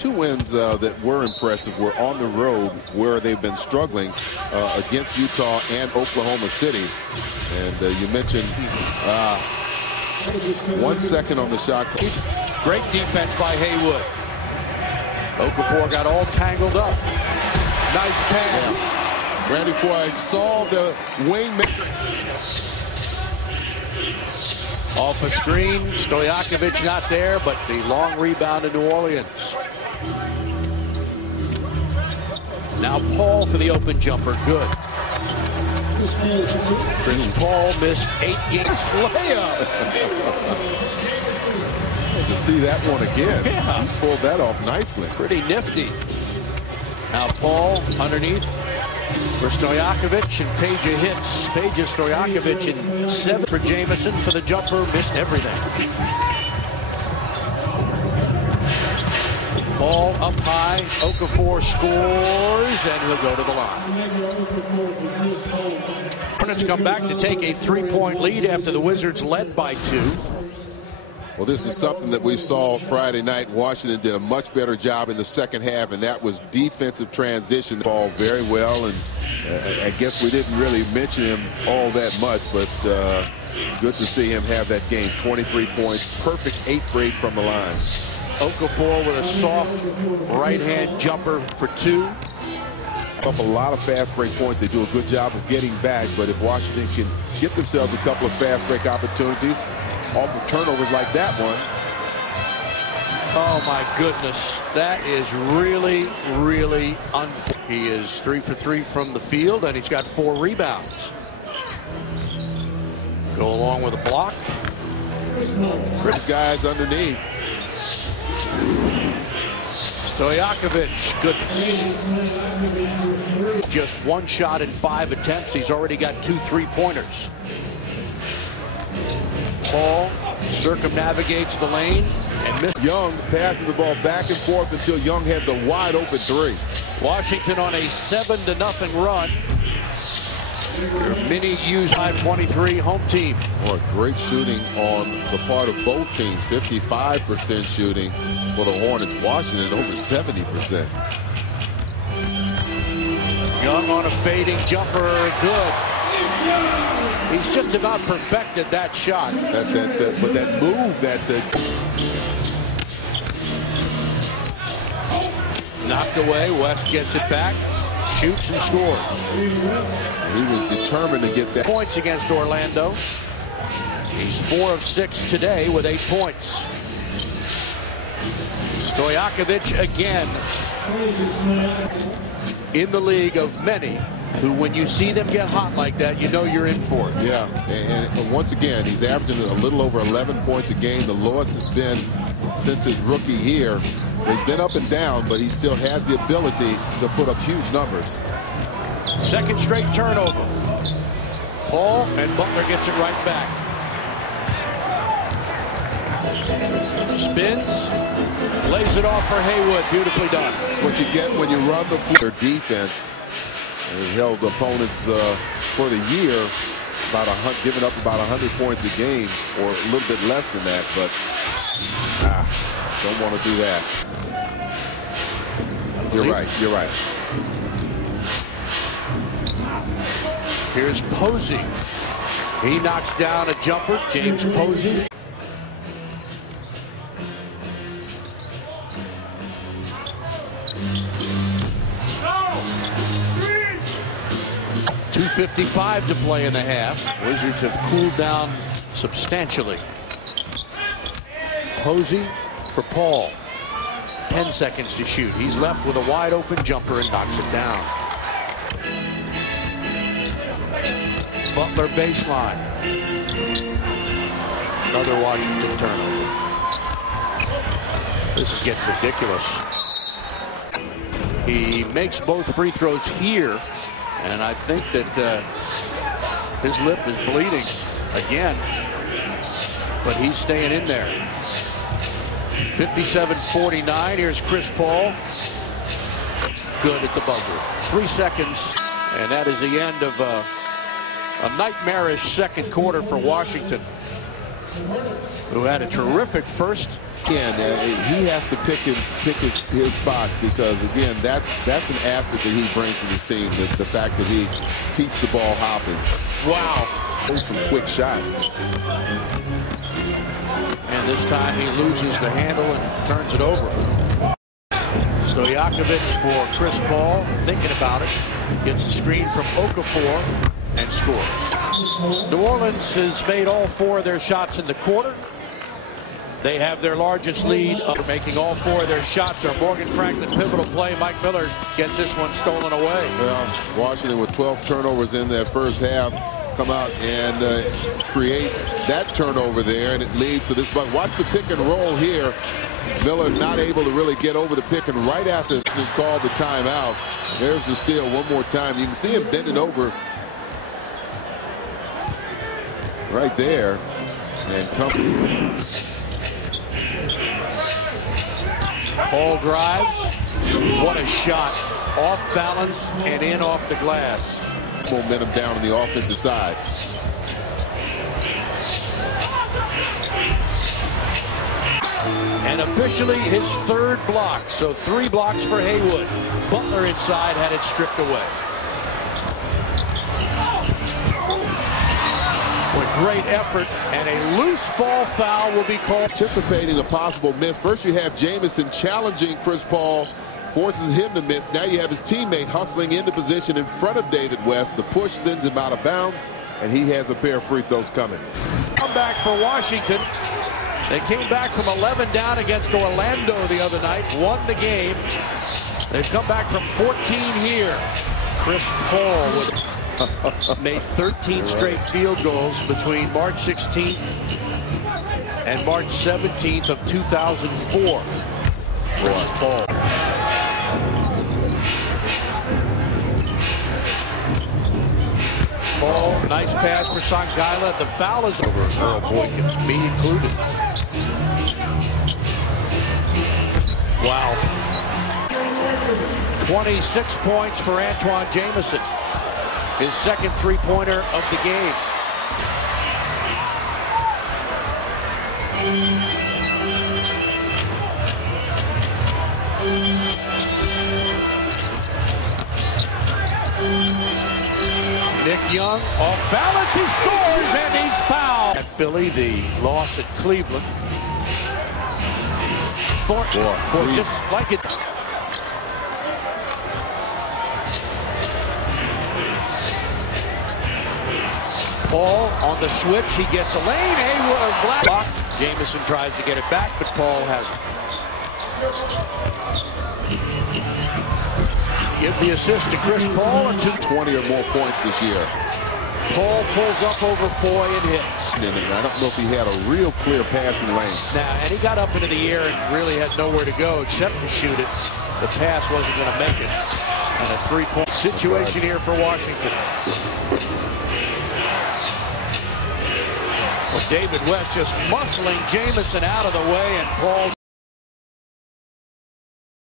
Two wins that were impressive were on the road where they've been struggling against Utah and Oklahoma City. And you mentioned 1 second on the shot clock. Great defense by Haywood. Okafor got all tangled up. Nice pass. Yeah. Randy Foy saw the wing. Off a screen, Stojakovic not there, but the long rebound to New Orleans. Now Paul for the open jumper, good. Chris Paul missed 8 games layup. To see that one again, yeah. He pulled that off nicely. Pretty nifty. Now Paul underneath for Stojakovic, and Peja hits. Peja, Stojakovic in 7 for Jamison for the jumper, missed everything. Ball up high, Okafor scores, and he'll go to the line. Hornets come back to take a 3-point lead after the Wizards led by 2. Well, this is something that we saw Friday night. Washington did a much better job in the second half, and that was defensive transition. Ball very well, and I guess we didn't really mention him all that much, but good to see him have that game. 23 points, perfect 8 for 8 from the line. Okafor with a soft right-hand jumper for 2. Up a lot of fast break points. They do a good job of getting back, but if Washington can get themselves a couple of fast break opportunities off of turnovers like that one. Oh my goodness, that is really, really unfair. He is 3 for 3 from the field, and he's got 4 rebounds. Go along with a block. These guys underneath. Stojakovic, goodness. Just 1 shot in 5 attempts. He's already got 2 3-pointers. Paul circumnavigates the lane and misses. Young passing the ball back and forth until Young had the wide open 3. Washington on a 7-0 run. Your mini use 5-23 home team. Boy, great shooting on the part of both teams. 55% shooting for the Hornets. Washington over 70%. Young on a fading jumper, good. He's just about perfected that shot. But that move, knocked away. West gets it back, shoots and scores. He was determined to get that. Points against Orlando. He's 4 of 6 today with 8 points. Stojakovic again. In the league of many who, when you see them get hot like that, you know you're in for it. Yeah, and once again, he's averaging a little over 11 points a game. The lowest has been since his rookie year. So he's been up and down, but he still has the ability to put up huge numbers. Second straight turnover. Paul, and Butler gets it right back. Spins, lays it off for Haywood. Beautifully done. That's what you get when you run the floor. Defense held opponents for the year giving up about 100 points a game, or a little bit less than that, but don't want to do that. You're right. You're right. Here's Posey. He knocks down a jumper. James Posey. .255 to play in the half. Wizards have cooled down substantially. Posey for Paul. 10 seconds to shoot. He's left with a wide open jumper and knocks it down. Butler baseline. Another Washington turnover. This gets ridiculous. He makes both free throws here, and I think that his lip is bleeding again, but he's staying in there. 57-49. Here's Chris Paul. Good at the buzzer. 3 seconds, and that is the end of a nightmarish second quarter for Washington, who had a terrific first Again, he has to pick his spots, because again, that's an asset that he brings to this team. The fact that he keeps the ball hopping. Wow. Those some quick shots. And this time he loses the handle and turns it over. Stojakovic for Chris Paul, thinking about it, gets a screen from Okafor and scores. New Orleans has made all 4 of their shots in the quarter. They have their largest lead of making all 4 of their shots. Our Morgan Franklin pivotal play. Mike Miller gets this one stolen away. Well, Washington with 12 turnovers in that first half come out and create that turnover there, and it leads to this. But watch the pick and roll here. Miller not able to really get over the pick, and right after he called the timeout, there's the steal one more time. You can see him bending over right there and come. Paul drives. What a shot. Off balance and in off the glass. Momentum down on the offensive side. And officially his 3rd block. So 3 blocks for Haywood. Butler inside had it stripped away. With great effort, and a loose ball foul will be called. Anticipating a possible miss. First you have Jamison challenging Chris Paul, forces him to miss. Now you have his teammate hustling into position in front of David West. The push sends him out of bounds, and he has a pair of free throws coming. Comeback for Washington. They came back from 11 down against Orlando the other night, won the game. They've come back from 14 here. Chris Paul made 13 straight field goals between March 16th and March 17th of 2004. Chris Paul. Paul, nice pass for Sangaila. The foul is over. Earl Boykin, me included. Wow. 26 points for Antoine Jamison. His second three-pointer of the game. Nick Young off balance, he scores, and he's fouled. At Philly, the loss at Cleveland. Thornton, just like it. Paul on the switch, he gets a lane. Haywood block. Jamison tries to get it back, but Paul has it. Give the assist to Chris Paul and 20 or more points this year. Paul pulls up over Foy and hits. I don't know if he had a real clear passing lane. Now, and he got up into the air and really had nowhere to go except to shoot it. The pass wasn't going to make it. And a three-point situation here for Washington. Well, David West just muscling Jamison out of the way, and Paul's